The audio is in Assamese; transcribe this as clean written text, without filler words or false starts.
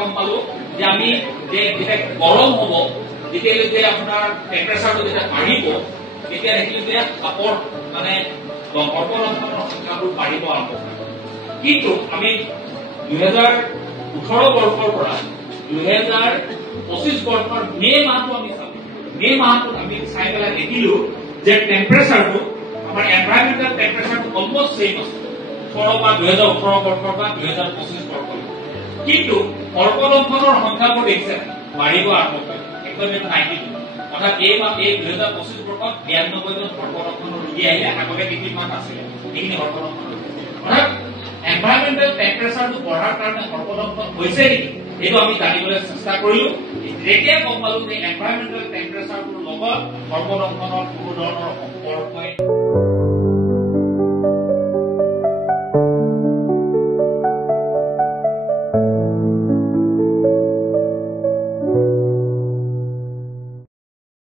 গম পালো যে আমি যে যেতিয়া গৰম হ'ব যেতিয়ালৈকে আপোনাৰ টেম্পাৰেচাৰটো যেতিয়া বাঢ়িব তেতিয়া দেখিলো যে কাপৰ মানে সৰ্বলম্বনৰ সংখ্যাবোৰ বাঢ়িব আৰম্ভ কৰিব। কিন্তু আমি 2018 বৰ্ষৰ পৰা 2025 বৰ্ষৰ মে মাহটো আমি চালো। মে মাহটোত আমি চাই পেলাই দেখিলো যে টেম্পাৰেচাৰটো আমাৰ এনভাইৰনমেণ্টেল টেম্পাৰেচাৰটো অলমষ্ট চেম আছে 2018 বৰ্ষৰ পৰা 2025 বৰ্ষৰ। কিন্তু সৰ্বলম্বনৰ সংখ্যাবোৰ দেখিছে বাঢ়িব আৰম্ভ কৰিব একদম 92। অৰ্থাৎ এই 2025 বৰ্ষত 92 জন সৰ্বলম্বনৰ ৰোগী আহিলে, আগতে কিমান আছিলে এইখিনি সৰ্বলম্বন। অৰ্থাৎ এনভাইৰনমেণ্টেল টেম্পাৰেচাৰটো বঢ়াৰ কাৰণে সৰ্বলম্বন হৈছে নেকি এইটো আমি জানিবলৈ চেষ্টা কৰিলো। যেতিয়া গম পালো যে এনভাইৰনমেণ্টেল টেম্পাৰেচাৰটোৰ লগত সৰ্বলম্বনৰ কোনো ধৰণৰ সম্পৰ্ক